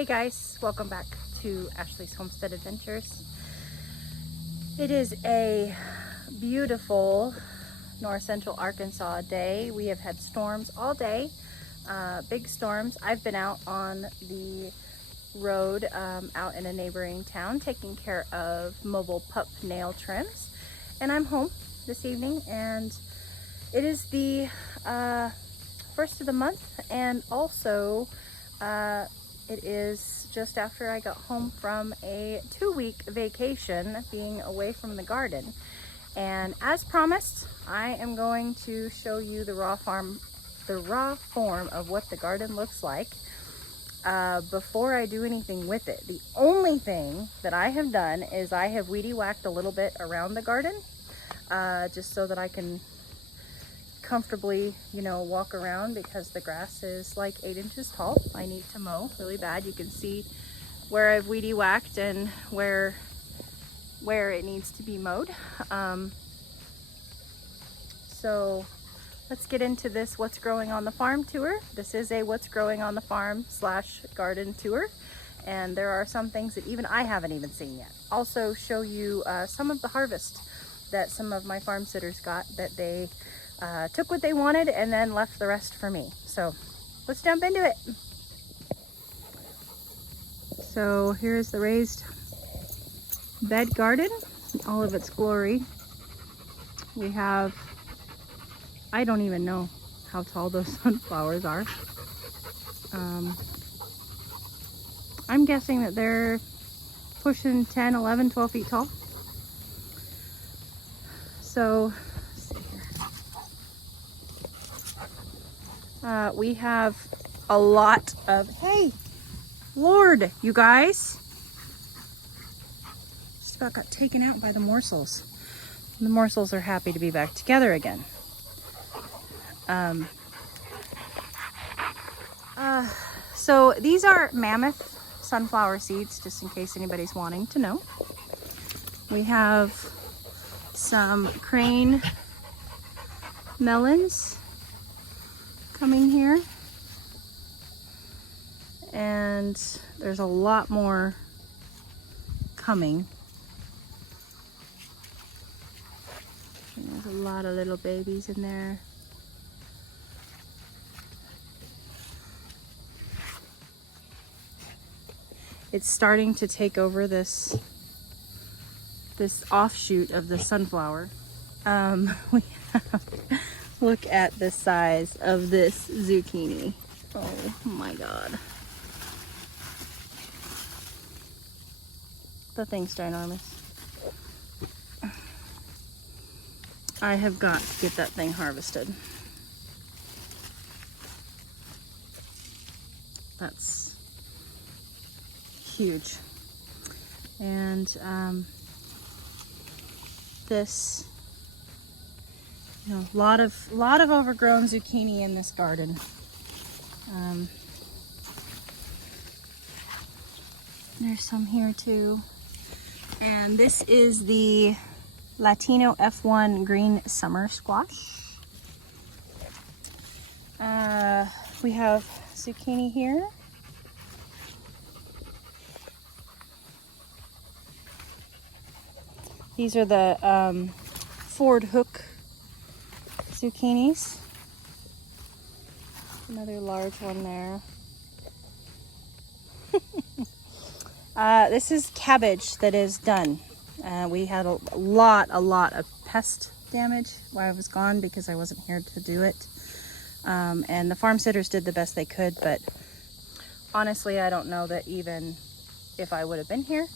Hey guys, welcome back to Ashley's Homestead Adventures. It is a beautiful north central Arkansas day. We have had storms all day, big storms. I've been out on the road out in a neighboring town taking care of mobile pup nail trims, and I'm home this evening, and it is the first of the month, and also it is just after I got home from a 2-week vacation being away from the garden. And as promised, I am going to show you the raw form of what the garden looks like before I do anything with it. The only thing that I have done is I have weedy whacked a little bit around the garden, just so that I can comfortably, walk around, because the grass is like 8 inches tall. I need to mow really bad. You can see where I've weedy whacked and where it needs to be mowed. So let's get into this what's growing on the farm tour. This is a what's growing on the farm / garden tour, and there are some things that even I haven't even seen yet. Also show you some of the harvest that some of my farm sitters got, that they took what they wanted and then left the rest for me. So let's jump into it. So here's the raised bed garden in all of its glory. We have, I don't even know how tall those sunflowers are. I'm guessing that they're pushing 10, 11, 12 feet tall. So we have a lot of, hey, Lord, you guys, just about got taken out by the morsels. The morsels are happy to be back together again. So these are mammoth sunflower seeds, just in case anybody's wanting to know. We have some crane melons coming here, and there's a lot more coming. And there's a lot of little babies in there. It's starting to take over this offshoot of the sunflower. We have, look at the size of this zucchini. Oh my God. The thing's ginormous. I have got to get that thing harvested. That's huge. And this, a lot of overgrown zucchini in this garden. There's some here too. And this is the Latino F1 green summer squash. We have zucchini here. These are the Ford Hook zucchinis. Another large one there. This is cabbage that is done. We had a lot of pest damage while I was gone because I wasn't here to do it. And the farm sitters did the best they could, but honestly, I don't know that even if I would have been here,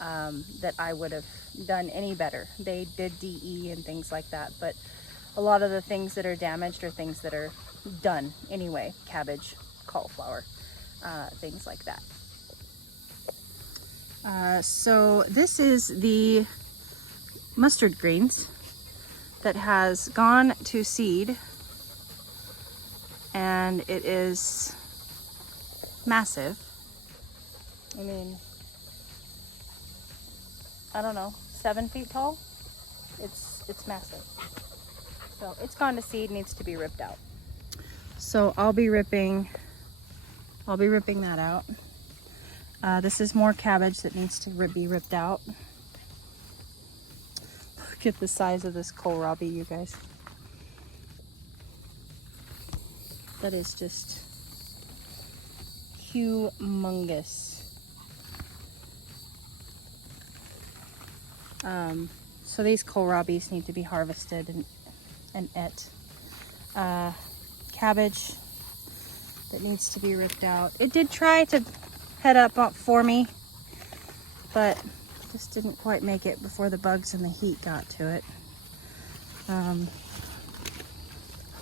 that I would have done any better. They did DE and things like that, but a lot of the things that are damaged are things that are done anyway. Cabbage, cauliflower, things like that. So this is the mustard greens that has gone to seed, and it is massive. I mean, I don't know, 7 feet tall. It's massive. So it's gone to seed, needs to be ripped out. So I'll be ripping that out. This is more cabbage that needs to be ripped out. Look at the size of this kohlrabi, you guys. That is just humongous. So these kohlrabis need to be harvested and ate. Cabbage that needs to be ripped out. It did try to head up for me, but just didn't quite make it before the bugs and the heat got to it.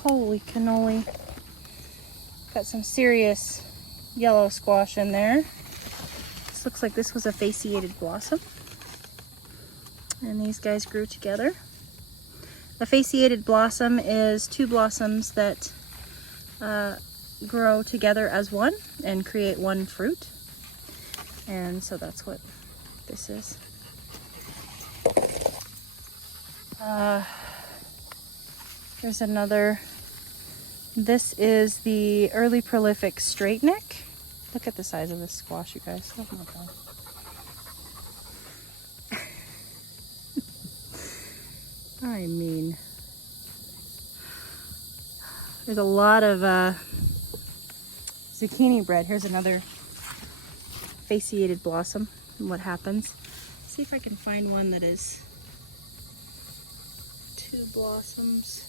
Holy cannoli. Got some serious yellow squash in there. This looks like this was a fasciated blossom. And these guys grew together. The fasciated blossom is two blossoms that grow together as one and create one fruit. And so that's what this is. Here's another. This is the early prolific straight neck. Look at the size of this squash, you guys. Oh my God. I mean, there's a lot of zucchini bread. Here's another fasciated blossom and what happens. Let's see if I can find one that is two blossoms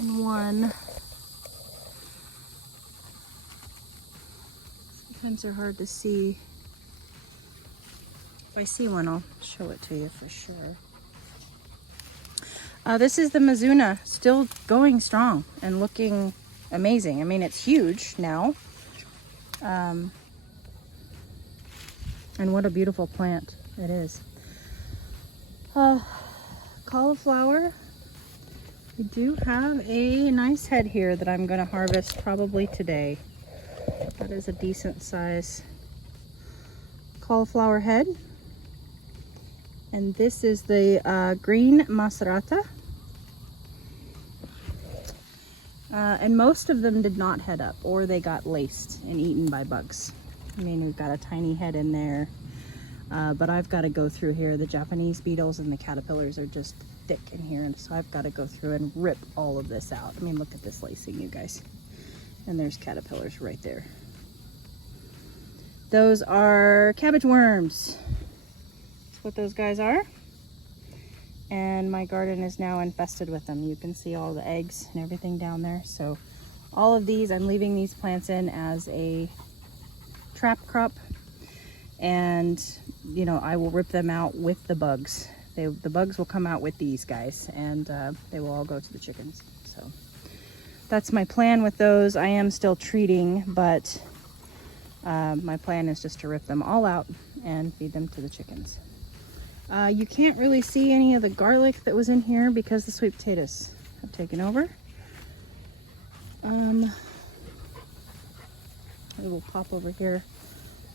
in one. Sometimes they're hard to see. If I see one, I'll show it to you for sure. This is the Mizuna, still going strong and looking amazing. I mean, it's huge now. And what a beautiful plant it is. Cauliflower. We do have a nice head here that I'm going to harvest probably today. That is a decent size cauliflower head. And this is the green macerata. And most of them did not head up, or they got laced and eaten by bugs. I mean, we've got a tiny head in there, but I've got to go through here. The Japanese beetles and the caterpillars are just thick in here, and so I've got to go through and rip all of this out. I mean, look at this lacing, you guys. And there's caterpillars right there. Those are cabbage worms. That's what those guys are. And my garden is now infested with them. You can see all the eggs and everything down there. So all of these, I'm leaving these plants in as a trap crop. And, you know, I will rip them out with the bugs. The bugs will come out with these guys, and they will all go to the chickens. So that's my plan with those. I am still treating, but my plan is just to rip them all out and feed them to the chickens. You can't really see any of the garlic that was in here because the sweet potatoes have taken over. I will pop over here.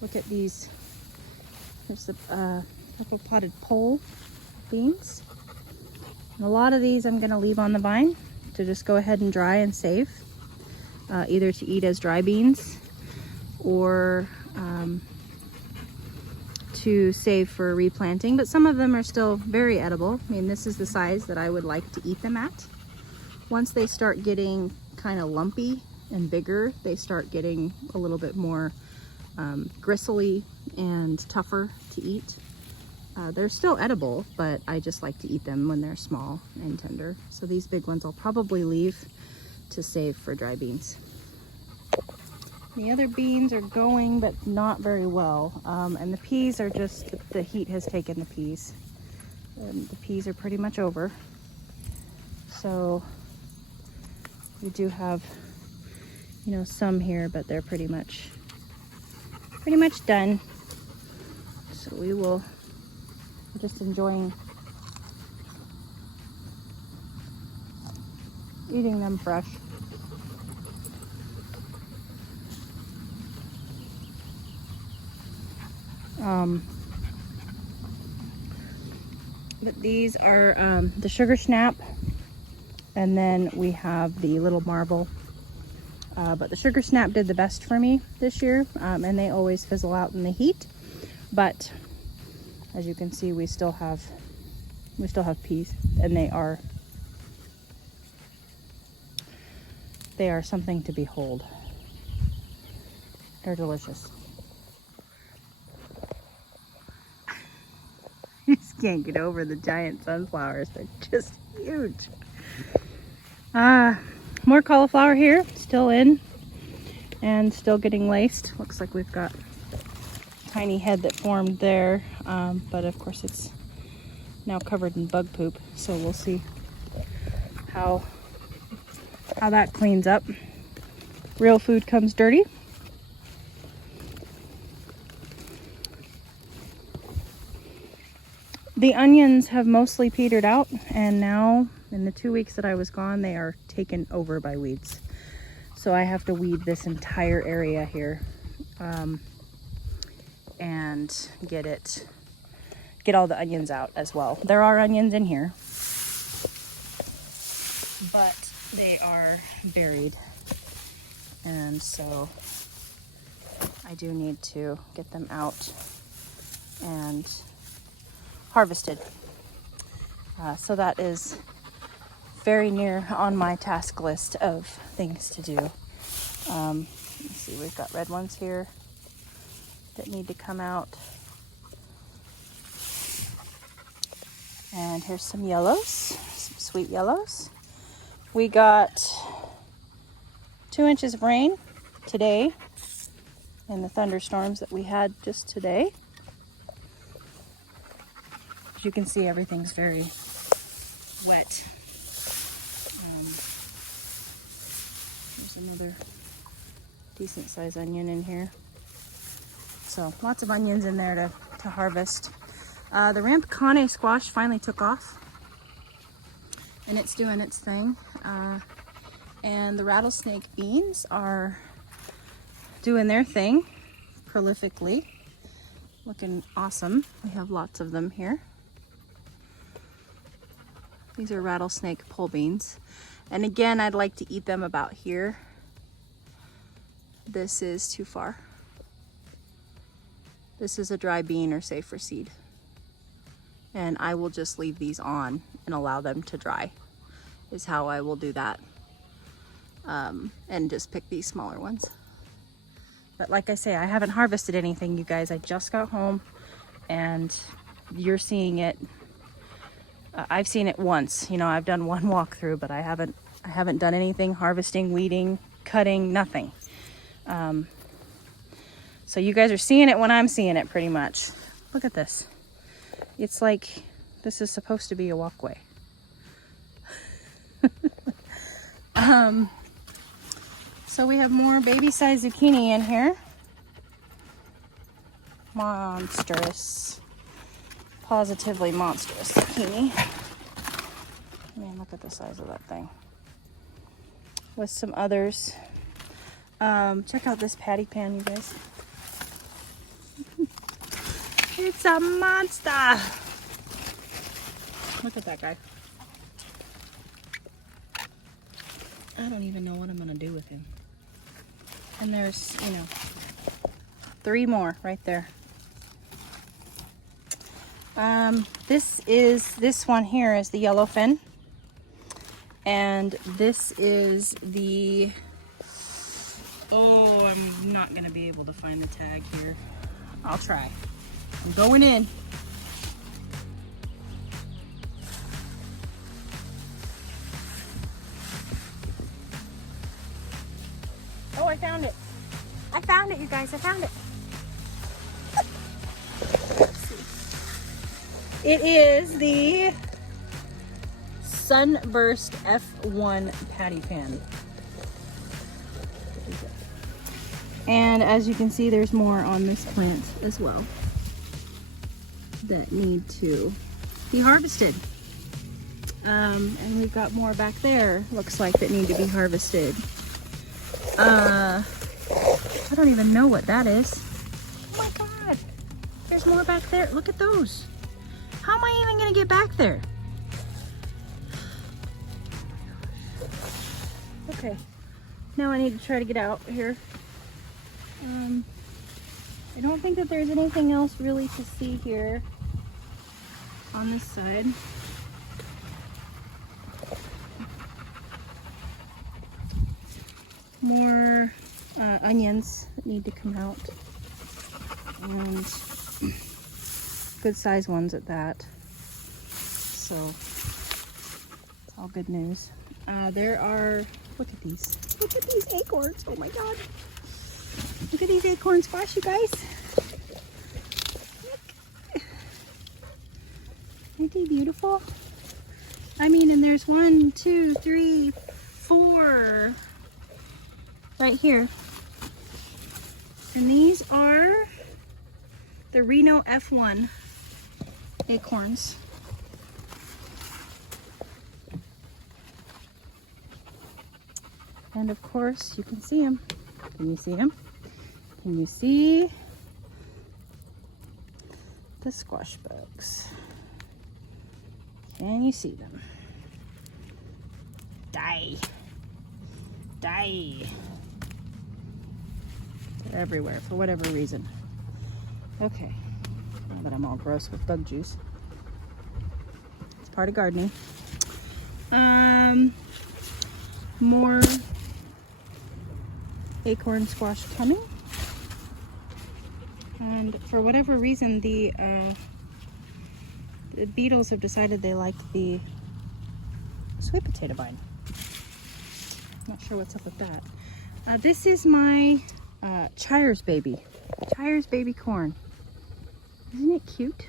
Look at these. There's the purple potted pole beans. And a lot of these I'm going to leave on the vine to just go ahead and dry and save. Either to eat as dry beans or to save for replanting, but some of them are still very edible. I mean, this is the size that I would like to eat them at. Once they start getting kind of lumpy and bigger, they start getting a little bit more gristly and tougher to eat. They're still edible, but I just like to eat them when they're small and tender. So these big ones I'll probably leave to save for dry beans. The other beans are going, but not very well. And the peas are just, the heat has taken the peas. And the peas are pretty much over. So we do have, you know, some here, but they're pretty much done. So we're just enjoying eating them fresh. But these are the sugar snap, and then we have the little marble But the sugar snap did the best for me this year, and they always fizzle out in the heat. But as you can see, we still have peas, and they are something to behold. They're delicious. You just can't get over the giant sunflowers. They're just huge. More cauliflower here, still in and still getting laced. Looks like we've got a tiny head that formed there, but of course it's now covered in bug poop, so we'll see how that cleans up. Real food comes dirty. The onions have mostly petered out, and now in the 2 weeks that I was gone, they are taken over by weeds. So I have to weed this entire area here, and get all the onions out as well. There are onions in here, but they are buried, and so I do need to get them out and harvested. So that is very near on my task list of things to do. Let's see, we've got red ones here that need to come out. And here's some yellows, some sweet yellows. We got 2 inches of rain today in the thunderstorms that we had just today. As you can see, everything's very wet. There's another decent sized onion in here. So lots of onions in there to harvest. The rampicane squash finally took off, and it's doing its thing. And the rattlesnake beans are doing their thing prolifically. Looking awesome. We have lots of them here. These are rattlesnake pole beans. And again, I'd like to eat them about here. This is too far. This is a dry bean or safe for seed. And I will just leave these on and allow them to dry, is how I will do that. And just pick these smaller ones. But like I say, I haven't harvested anything, you guys. I just got home, and you're seeing it. I've seen it once. You know, I've done one walkthrough, but I haven't done anything harvesting, weeding, cutting, nothing. So you guys are seeing it when I'm seeing it, pretty much. Look at this. It's like this is supposed to be a walkway. So we have more baby-sized zucchini in here. Monstrous. Positively monstrous zucchini. Man, look at the size of that thing. With some others. Check out this patty pan, you guys. It's a monster. Look at that guy. I don't even know what I'm gonna do with him. And there's, 3 more right there. This one here is the yellowfin. And this is the, I'm not gonna be able to find the tag here. I'll try. I'm going in. Oh, I found it. I found it, you guys. I found it. Let's see. It is the Sunburst F1 patty pan. And as you can see, there's more on this plant as well that need to be harvested. And we've got more back there, looks like, that need to be harvested. I don't even know what that is. Oh my God, there's more back there. Look at those. How am I even gonna get back there? Okay, Now I need to try to get out here. I don't think that there's anything else really to see here on this side. More onions that need to come out, and good size ones at that. So it's all good news. There are, look at these acorns. Oh my god. Look at these acorn squash, you guys. Look. Aren't they beautiful? I mean, and there's 1, 2, 3, 4 right here. And these are the Reno F1 acorns. And of course, you can see them. Can you see them? Can you see the squash bugs? Can you see them? Die. Die. They're everywhere for whatever reason. Okay. Now that I'm all gross with bug juice. It's part of gardening. More acorn squash coming. And for whatever reason, the beetles have decided they like the sweet potato vine. Not sure what's up with that. This is my Chire's baby corn. Isn't it cute?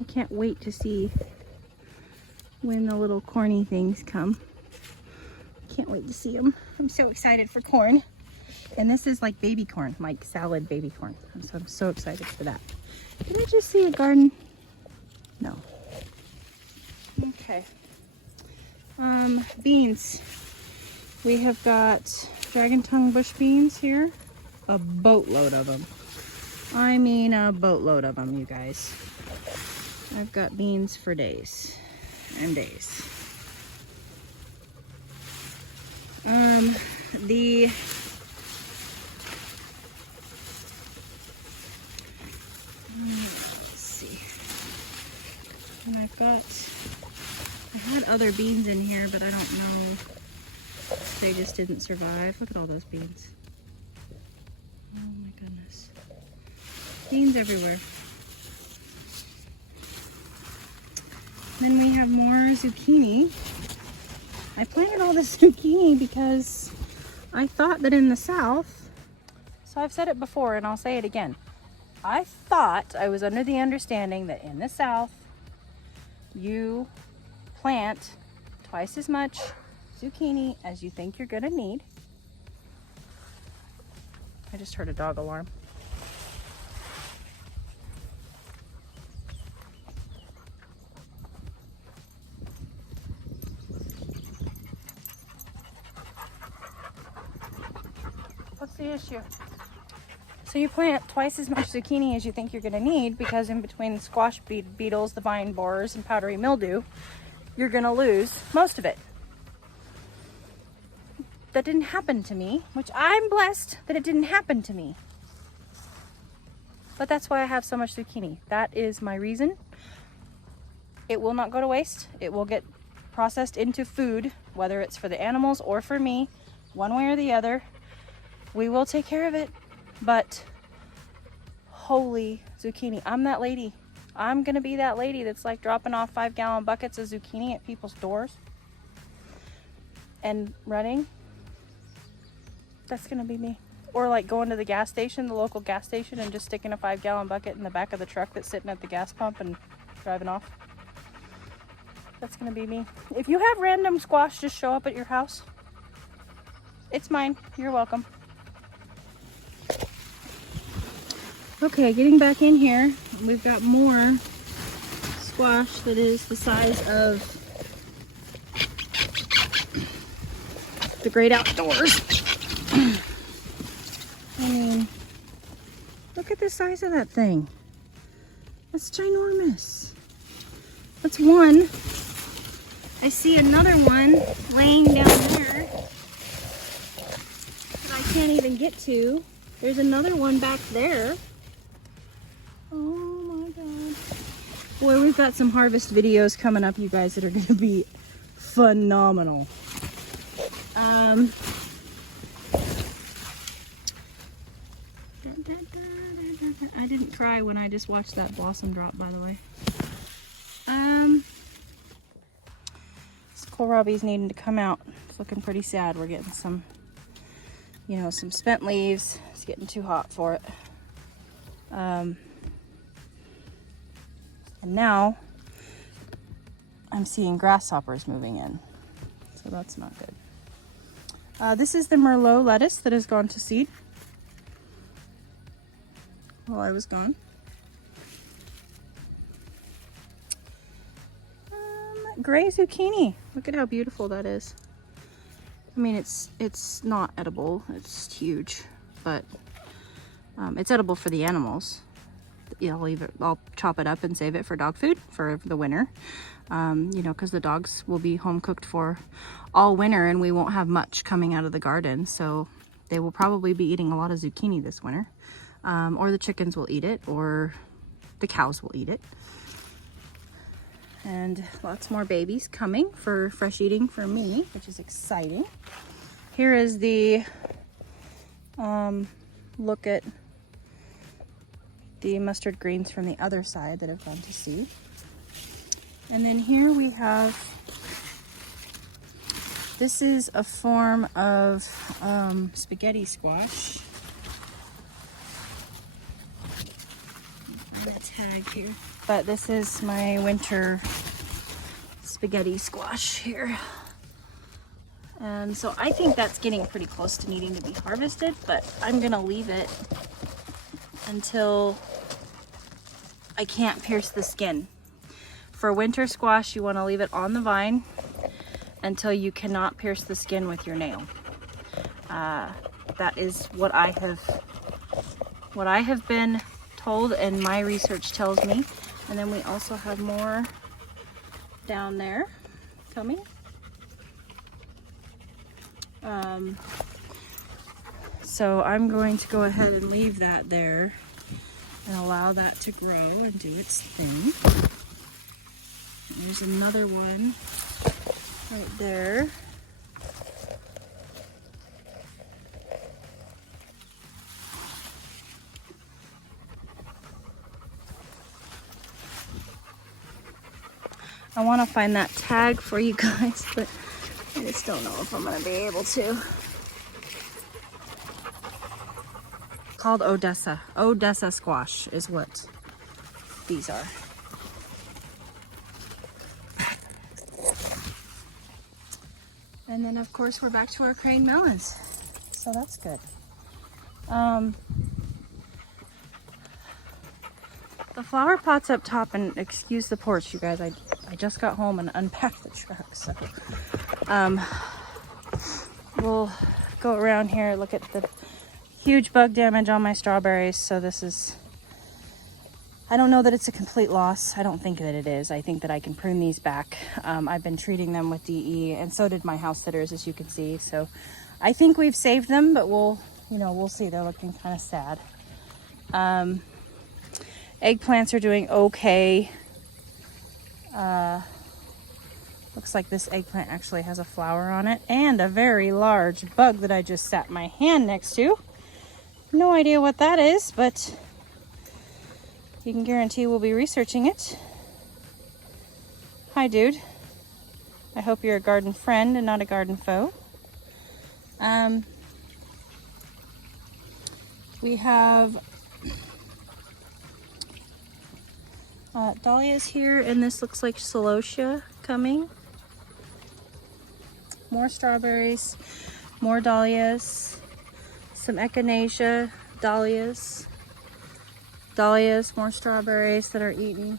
I can't wait to see when the little corny things come. Can't wait to see them. I'm so excited for corn. And this is like baby corn, like salad baby corn. So I'm so excited for that. Did I just see a garden? No. Okay. Beans. We have got dragon tongue bush beans here. A boatload of them. I mean a boatload of them, you guys. I've got beans for days and days. Let's see. And I had other beans in here, but I don't know. They just didn't survive. Look at all those beans. Oh my goodness. Beans everywhere. Then we have more zucchini. I planted all this zucchini because I thought that in the south, so I've said it before and I'll say it again. I was under the understanding that in the south, you plant twice as much zucchini as you think you're gonna need. I just heard a dog alarm. What's the issue? So you plant twice as much zucchini as you think you're going to need, because in between the squash beetles, the vine borers, and powdery mildew, you're going to lose most of it. That didn't happen to me, which I'm blessed that it didn't happen to me. But that's why I have so much zucchini. That is my reason. It will not go to waste. It will get processed into food, whether it's for the animals or for me, one way or the other. We will take care of it. But holy zucchini, I'm that lady. I'm gonna be that lady that's like dropping off 5-gallon buckets of zucchini at people's doors and running. That's gonna be me. Or like going to the gas station, the local gas station, and just sticking a 5-gallon bucket in the back of the truck that's sitting at the gas pump and driving off. That's gonna be me. If you have random squash just show up at your house, it's mine. You're welcome. Okay, getting back in here, we've got more squash that is the size of the great outdoors. I mean, look at the size of that thing. That's ginormous. That's one. I see another one laying down there. can't even get to. There's another one back there. Oh my God. Boy, we've got some harvest videos coming up, you guys, that are going to be phenomenal. I didn't cry when I just watched that blossom drop, by the way. This kohlrabi's needing to come out. It's looking pretty sad. We're getting some, you know, some spent leaves. It's getting too hot for it. And now I'm seeing grasshoppers moving in, so that's not good. This is the Merlot lettuce that has gone to seed while I was gone. Gray zucchini. Look at how beautiful that is. I mean, it's not edible. It's huge, but it's edible for the animals. I'll chop it up and save it for dog food for the winter. You know, because the dogs will be home cooked for all winter and we won't have much coming out of the garden. So they will probably be eating a lot of zucchini this winter. Or the chickens will eat it, or the cows will eat it. And lots more babies coming for fresh eating for me, which is exciting. Here is the look at the mustard greens from the other side that have gone to seed. And then here we have, this is a form of spaghetti squash. Find that tag here. But this is my winter spaghetti squash here. And so I think that's getting pretty close to needing to be harvested, but I'm gonna leave it until I can't pierce the skin. For winter squash, you want to leave it on the vine until you cannot pierce the skin with your nail. That is what I have been told, and my research tells me. And then we also have more down there coming. So I'm going to go ahead and leave that there and allow that to grow and do its thing. And there's another one right there. I want to find that tag for you guys, but I just don't know if I'm going to be able to. Called Odessa. Odessa squash is what these are. And then of course we're back to our crane melons. So that's good. The flower pot's up top, and excuse the porch, you guys. I just got home and unpacked the truck, so we'll go around here, look at the huge bug damage on my strawberries. So this is, I don't know that it's a complete loss. I don't think that it is. I think that I can prune these back. I've been treating them with DE, and so did my house sitters, as you can see. So I think we've saved them, but we'll see. They're looking kind of sad. Eggplants are doing okay. Looks like this eggplant actually has a flower on it and a very large bug that I just sat my hand next to. No idea what that is, but you can guarantee we'll be researching it. Hi, dude. I hope you're a garden friend and not a garden foe. We have dahlias here, and this looks like celosia coming. More strawberries, more dahlias, some echinacea, dahlias, more strawberries that are eaten.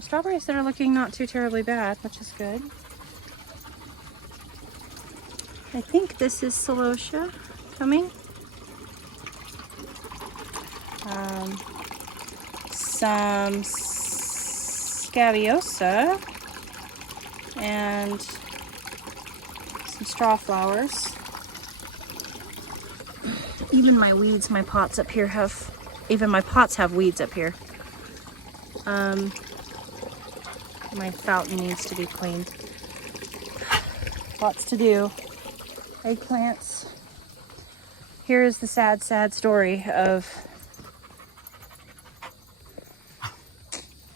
Strawberries that are looking not too terribly bad, which is good. I think this is celosia coming. Some scabiosa and some straw flowers. Even my weeds, my pots up here have, even my pots have weeds up here. My fountain needs to be cleaned. Lots to do. Eggplants. Here is the sad, sad story of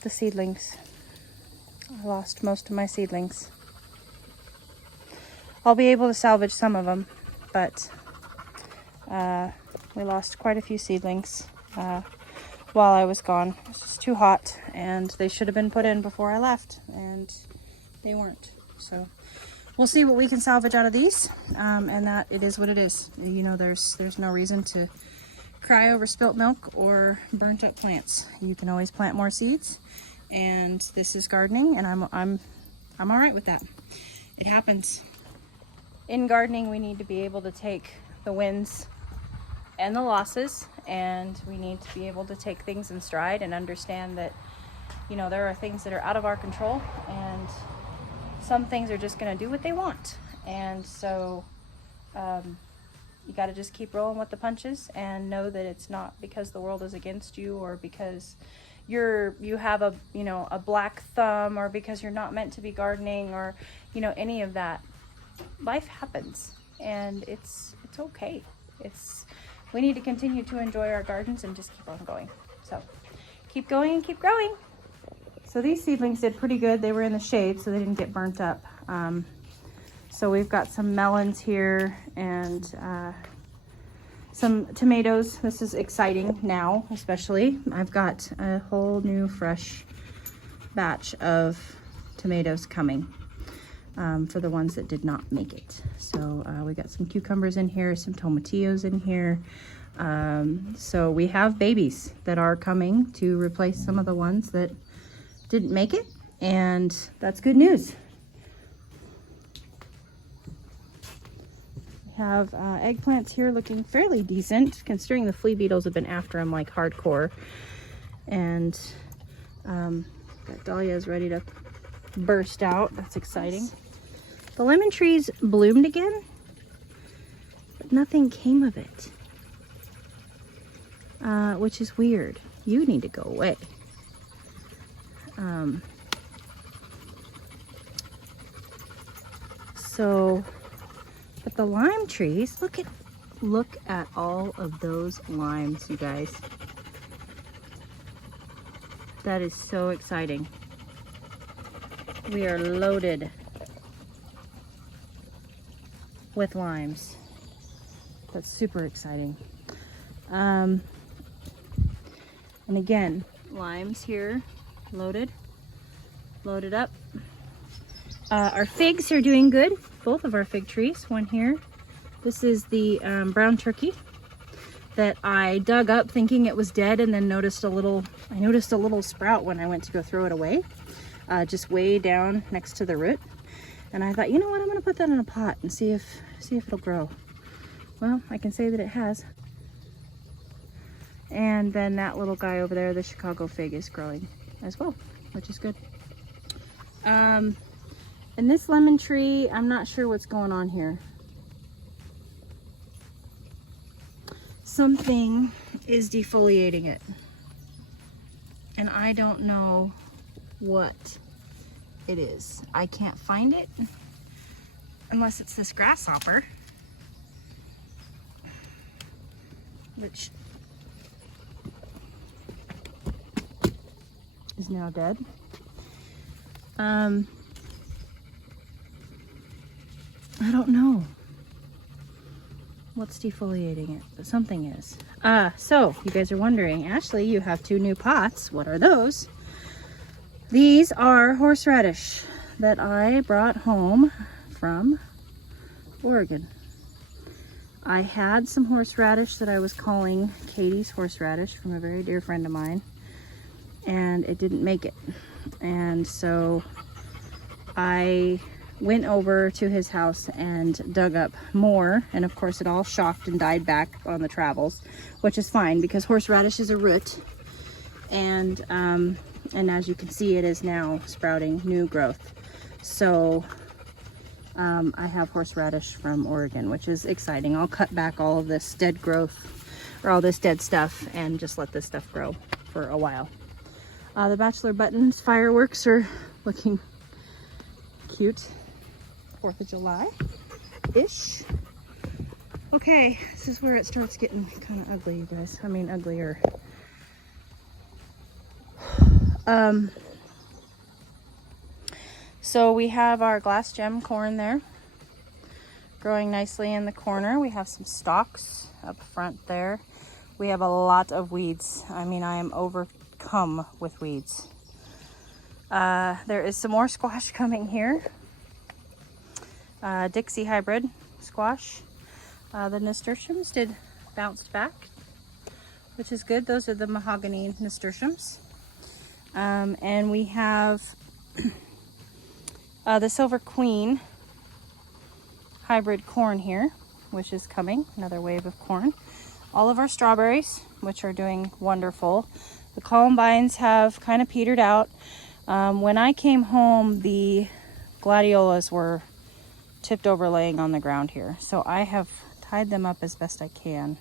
the seedlings. I lost most of my seedlings. I'll be able to salvage some of them, but we lost quite a few seedlings while I was gone. It was just too hot, and they should have been put in before I left, and they weren't. So we'll see what we can salvage out of these, and that it is what it is. You know, there's no reason to cry over spilt milk or burnt up plants. You can always plant more seeds, and this is gardening, and I'm all right with that. It happens. In gardening, we need to be able to take the wins and the losses, and we need to be able to take things in stride and understand that, you know, there are things that are out of our control, and some things are just going to do what they want. And so you got to just keep rolling with the punches and know that it's not because the world is against you, or because you have a, you know, a black thumb, or because you're not meant to be gardening, or, you know, any of that. Life happens, and it's okay. We need to continue to enjoy our gardens and just keep on going. So keep going and keep growing. So these seedlings did pretty good. They were in the shade, so they didn't get burnt up. So we've got some melons here and some tomatoes. This is exciting now, especially. I've got a whole new fresh batch of tomatoes coming. For the ones that did not make it. So we got some cucumbers in here, some tomatillos in here. So we have babies that are coming to replace some of the ones that didn't make it, and that's good news. We have eggplants here looking fairly decent, considering the flea beetles have been after them like hardcore. And got dahlias ready to burst out. That's exciting. The lemon trees bloomed again, but nothing came of it, which is weird. You need to go away. But the lime trees, look at all of those limes, you guys. That is so exciting. We are loaded with limes. That's super exciting. And again, limes here, loaded up. Our figs are doing good. Both of our fig trees, one here. This is the brown turkey that I dug up thinking it was dead, and then I noticed a little sprout when I went to go throw it away, just way down next to the root. And I thought, you know what, I'm gonna put that in a pot and see if it'll grow. Well, I can say that it has. And then that little guy over there, the Chicago fig, is growing as well, which is good. And this lemon tree, I'm not sure what's going on here. Something is defoliating it, and I don't know what it is. I can't find it unless it's this grasshopper, which is now dead. I don't know what's defoliating it, but something is. So you guys are wondering, Ashley, you have 2 new pots. What are those? These are horseradish that I brought home from Oregon. I had some horseradish that I was calling Katie's horseradish from a very dear friend of mine, and it didn't make it. And so I went over to his house and dug up more, and of course it all shocked and died back on the travels, which is fine because horseradish is a root, and as you can see, it is now sprouting new growth. So I have horseradish from Oregon, which is exciting. I'll cut back all of this dead growth, or all this dead stuff, and just let this stuff grow for a while. The Bachelor Buttons fireworks are looking cute. 4th of July-ish. Okay, this is where it starts getting kind of ugly, you guys. I mean, uglier. So we have our glass gem corn there, growing nicely in the corner. We have some stalks up front there. We have a lot of weeds. I mean, I am overcome with weeds. There is some more squash coming here. Dixie hybrid squash. The nasturtiums did bounce back, which is good. Those are the mahogany nasturtiums. And we have the Silver Queen hybrid corn here, which is coming, another wave of corn. All of our strawberries, which are doing wonderful. The columbines have kind of petered out. When I came home, the gladiolas were tipped over laying on the ground here. So I have tied them up as best I can,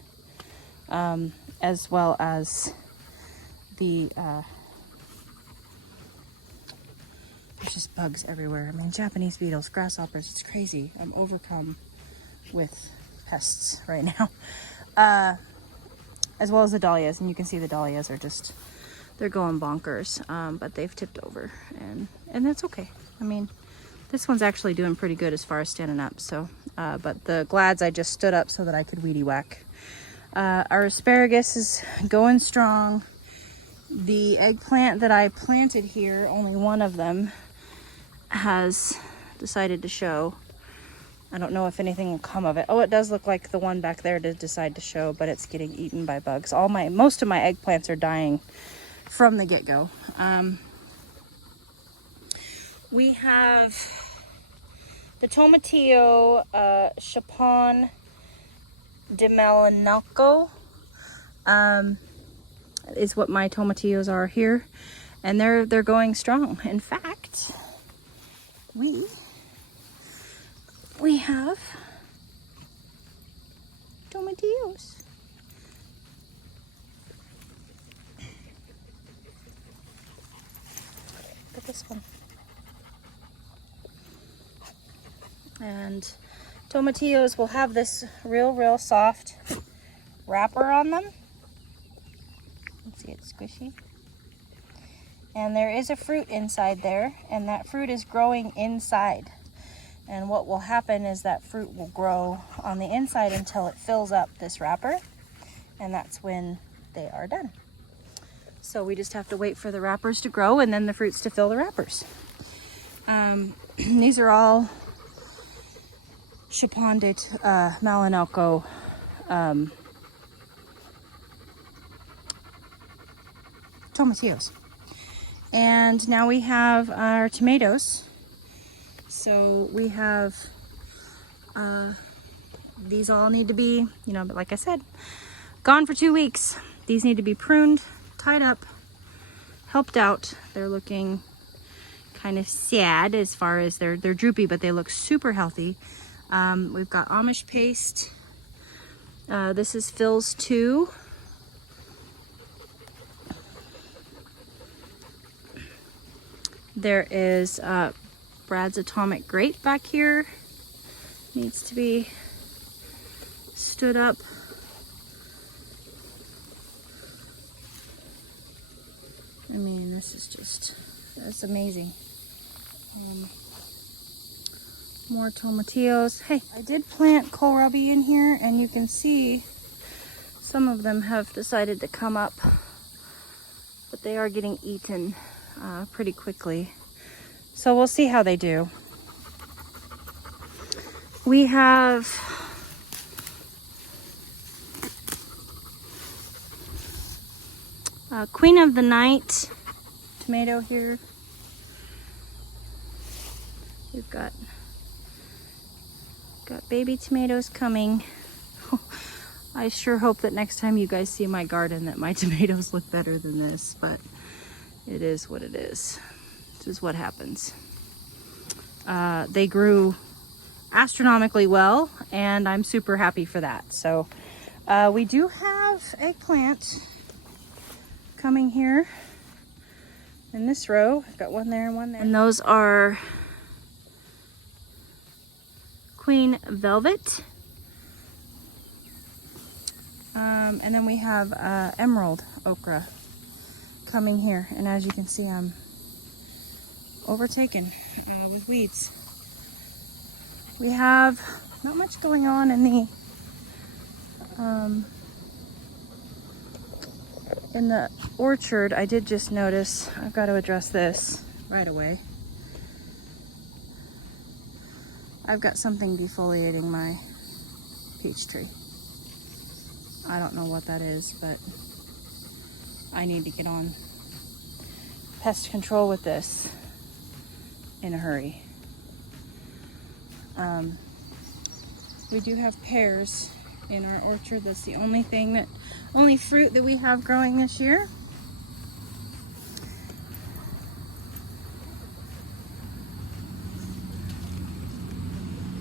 as well as the there's just bugs everywhere. I mean, Japanese beetles, grasshoppers, it's crazy. I'm overcome with pests right now. As well as the dahlias, and you can see the dahlias are just, they're going bonkers, but they've tipped over, and that's okay. I mean, this one's actually doing pretty good as far as standing up, so, but the glads I just stood up so that I could weedy whack. Our asparagus is going strong. The eggplant that I planted here, only one of them has decided to show. I don't know if anything will come of it. Oh, it does look like the one back there did decide to show, but it's getting eaten by bugs. Most of my eggplants are dying from the get-go. We have the Tomatillo Chapon de Malinalco is what my tomatillos are here, and they're going strong. In fact, we have tomatillos. Look at this one. And tomatillos will have this real soft wrapper on them. You can see it's squishy. And there is a fruit inside there, and that fruit is growing inside. And what will happen is that fruit will grow on the inside until it fills up this wrapper, and that's when they are done. So we just have to wait for the wrappers to grow and then the fruits to fill the wrappers. These are all Chapon de Malinalco tomatillos. And now we have our tomatoes. So we have, these all need to be, but like I said, gone for 2 weeks. These need to be pruned, tied up, helped out. They're looking kind of sad as far as they're droopy, but they look super healthy. We've got Amish paste. This is Phil's 2. There is Brad's Atomic Grape back here. Needs to be stood up. I mean, this is just, that's amazing. More tomatillos. Hey, I did plant kohlrabi in here, and you can see some of them have decided to come up, but they are getting eaten pretty quickly. So we'll see how they do. We have Queen of the Night tomato here. We've got baby tomatoes coming. I sure hope that next time you guys see my garden that my tomatoes look better than this, but it is what it is. This is what happens. They grew astronomically well, and I'm super happy for that. So we do have eggplant coming here in this row. I've got one there and one there. And those are Queen Velvet. And then we have Emerald Okra coming here. And as you can see, I'm overtaken with weeds. We have not much going on in the orchard. I did just notice, I've got to address this right away. I've got something defoliating my peach tree. I don't know what that is, but I need to get on pest control with this in a hurry. We do have pears in our orchard. That's the only fruit that we have growing this year.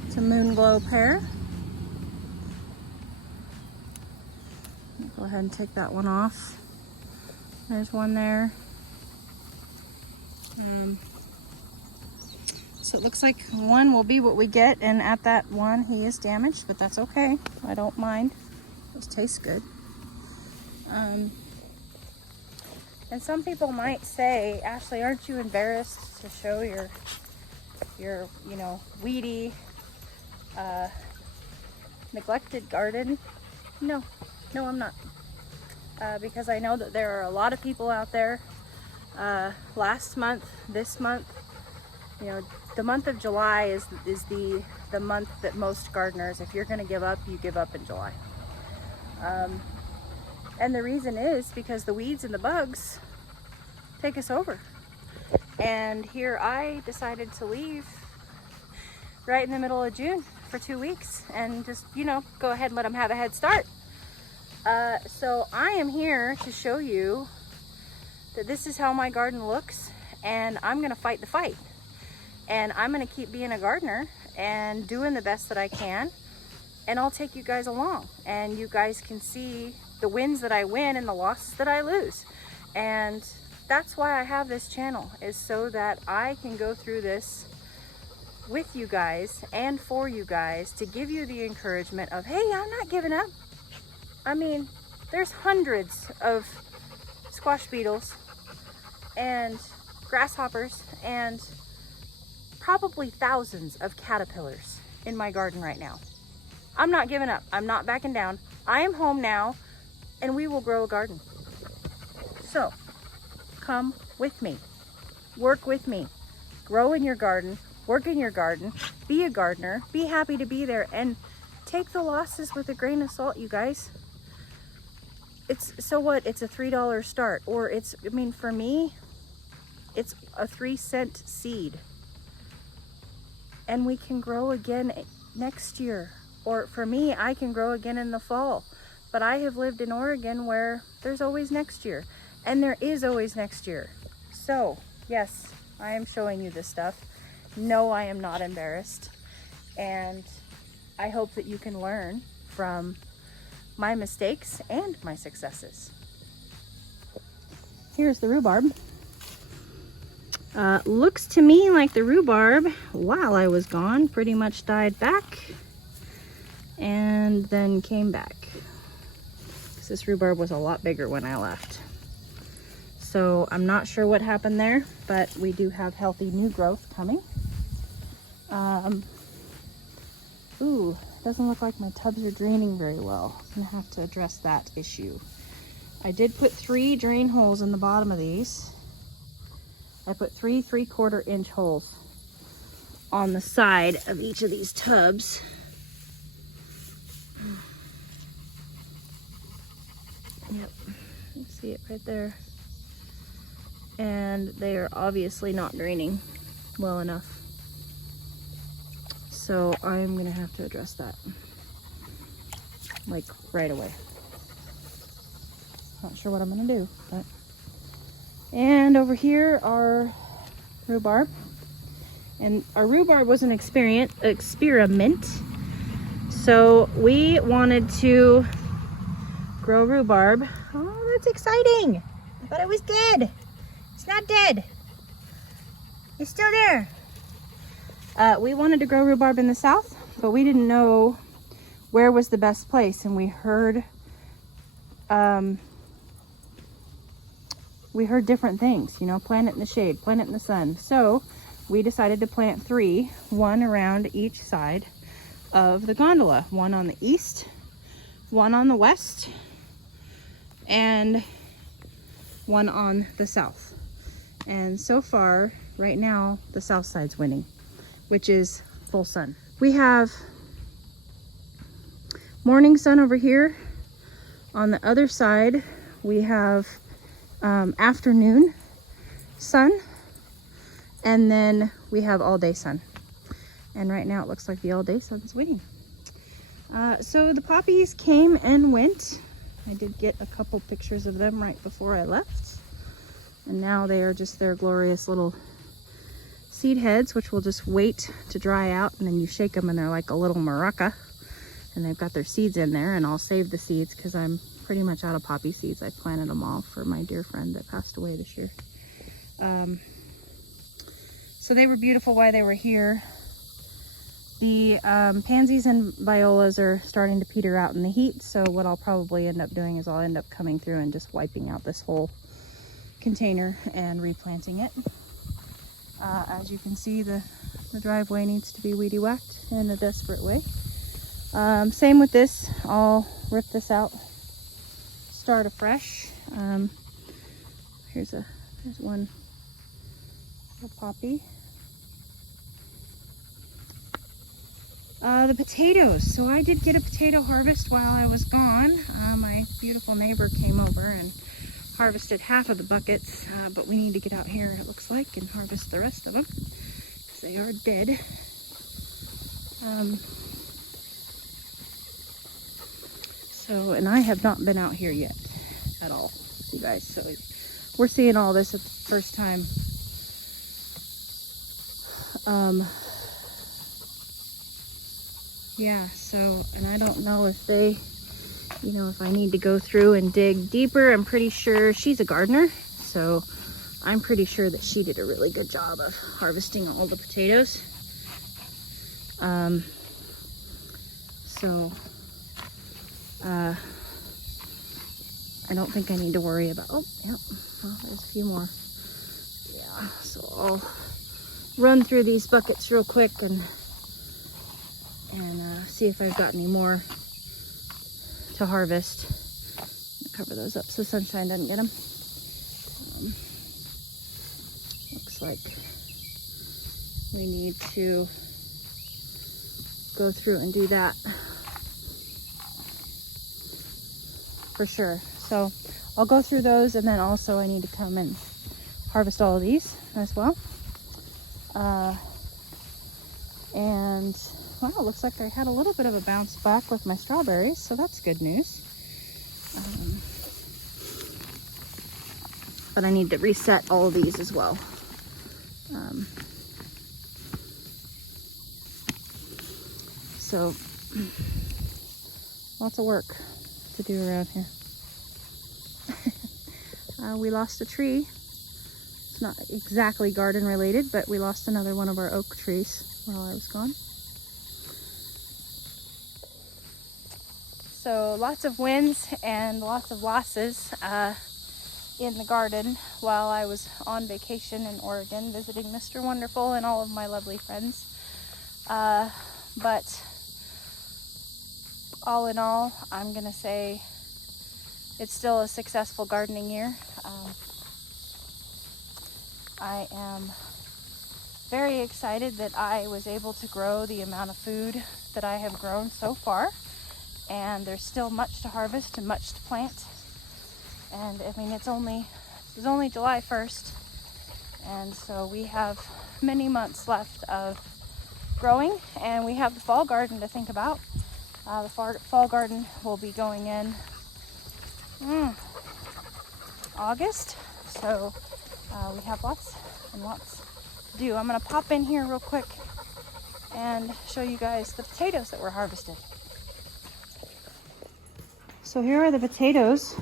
It's a Moonglow pear. Go ahead and take that one off. There's one there. So it looks like one will be what we get, and at that one he is damaged, but that's okay. I don't mind. Those taste good. And some people might say, Ashley, aren't you embarrassed to show your weedy, neglected garden? No, I'm not. Because I know that there are a lot of people out there. Last month, this month, the month of July is the month that most gardeners, if you're going to give up, you give up in July. And the reason is because the weeds and the bugs take us over. And here I decided to leave right in the middle of June for 2 weeks and just, go ahead and let them have a head start. So I am here to show you that this is how my garden looks, and I'm going to fight the fight. And I'm going to keep being a gardener and doing the best that I can. And I'll take you guys along. And you guys can see the wins that I win and the losses that I lose. And that's why I have this channel, is so that I can go through this with you guys and for you guys to give you the encouragement of, hey, I'm not giving up. I mean, there's hundreds of squash beetles and grasshoppers and probably thousands of caterpillars in my garden right now. I'm not giving up. I'm not backing down. I am home now, and we will grow a garden. So come with me, work with me, grow in your garden, work in your garden, be a gardener, be happy to be there, and take the losses with a grain of salt, you guys. So what? It's a $3 start, or for me, it's a 3-cent seed. And we can grow again next year. Or for me, I can grow again in the fall. But I have lived in Oregon where there's always next year. And there is always next year. So, yes, I am showing you this stuff. No, I am not embarrassed. And I hope that you can learn from my mistakes and my successes. Here's the rhubarb. Looks to me like the rhubarb, while I was gone, pretty much died back and then came back. This rhubarb was a lot bigger when I left. So I'm not sure what happened there, but we do have healthy new growth coming. Ooh, doesn't look like my tubs are draining very well. I'm gonna have to address that issue. I did put 3 drain holes in the bottom of these. I put 3 3/4 inch holes on the side of each of these tubs. Yep, you see it right there. And they are obviously not draining well enough. So I'm gonna have to address that, like, right away. Not sure what I'm gonna do, but. And over here are rhubarb. And our rhubarb was an experiment. So we wanted to grow rhubarb. Oh, that's exciting. I thought it was dead. It's not dead. It's still there. We wanted to grow rhubarb in the south, but we didn't know where was the best place. And we heard different things, you know, plant it in the shade, plant it in the sun. So we decided to plant 3, one around each side of the gondola, one on the east, one on the west, and one on the south. And so far, right now, the south side's winning, which is full sun. We have morning sun over here. On the other side, we have afternoon sun, and then we have all day sun. And right now it looks like the all day sun's winning. So the poppies came and went. I did get a couple pictures of them right before I left. And now they are just their glorious little seed heads, which will just wait to dry out, and then you shake them and they're like a little maraca. And they've got their seeds in there, and I'll save the seeds because I'm pretty much out of poppy seeds. I planted them all for my dear friend that passed away this year. So they were beautiful while they were here. The pansies and violas are starting to peter out in the heat, so what I'll probably end up doing is I'll end up coming through and just wiping out this whole container and replanting it. As you can see, the driveway needs to be weedy whacked in a desperate way. Same with this. I'll rip this out, start afresh. Here's one poppy. The potatoes. So I did get a potato harvest while I was gone. My beautiful neighbor came over and harvested half of the buckets, but we need to get out here, it looks like, and harvest the rest of them because they are dead. And I have not been out here yet at all, you guys. So we're seeing all this at the first time. Yeah, so, and I don't know if they, you know, if I need to go through and dig deeper. I'm pretty sure she's a gardener, so I'm pretty sure that she did a really good job of harvesting all the potatoes. I don't think I need to worry about, oh, yep, well, there's a few more. Yeah, so I'll run through these buckets real quick and see if I've got any more to harvest. Cover those up so sunshine doesn't get them. Looks like we need to go through and do that for sure. So I'll go through those, and then also I need to come and harvest all of these as well. And well, it looks like I had a little bit of a bounce back with my strawberries, so that's good news. But I need to reset all of these as well. So lots of work to do around here. We lost a tree. It's not exactly garden related, but we lost another one of our oak trees while I was gone. So lots of wins and lots of losses in the garden while I was on vacation in Oregon visiting Mr. Wonderful and all of my lovely friends. But all in all, I'm gonna say it's still a successful gardening year. I am very excited that I was able to grow the amount of food that I have grown so far, and there's still much to harvest and much to plant. And I mean, it's only July 1st, and so we have many months left of growing, and we have the fall garden to think about. The fall garden will be going in August, so we have lots and lots to do. I'm gonna pop in here real quick and show you guys the potatoes that were harvested. So here are the potatoes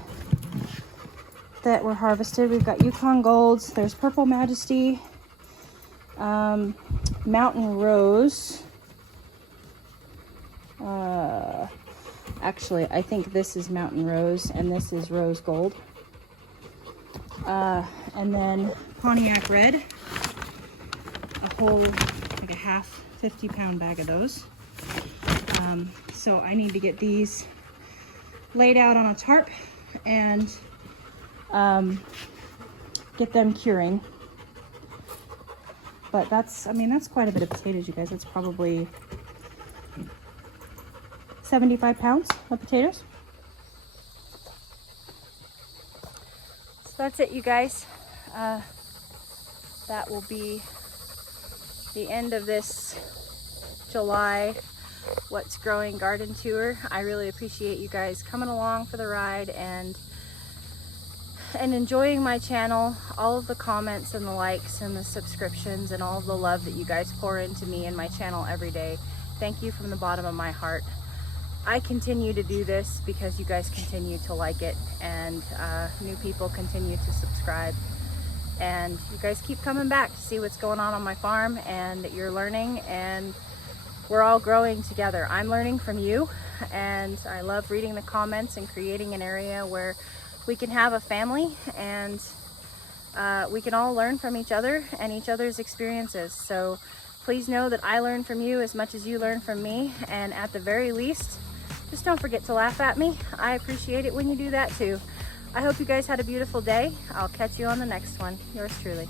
that were harvested. We've got Yukon Golds, there's Purple Majesty, Mountain Rose. Actually, I think this is Mountain Rose and this is Rose Gold. And then Pontiac Red, a whole, like a half 50-pound bag of those. So I need to get these laid out on a tarp and get them curing. But that's, I mean, that's quite a bit of potatoes, you guys. That's probably 75 pounds of potatoes. So that's it, you guys. That will be the end of this July What's Growing garden tour. I really appreciate you guys coming along for the ride and enjoying my channel, all of the comments and the likes and the subscriptions and all of the love that you guys pour into me and my channel every day. Thank you from the bottom of my heart. I continue to do this because you guys continue to like it, and new people continue to subscribe, and you guys keep coming back to see what's going on my farm, and you're learning, and we're all growing together. I'm learning from you, and I love reading the comments and creating an area where we can have a family, and we can all learn from each other and each other's experiences. So please know that I learn from you as much as you learn from me, and at the very least, just don't forget to laugh at me. I appreciate it when you do that too. I hope you guys had a beautiful day. I'll catch you on the next one. Yours truly.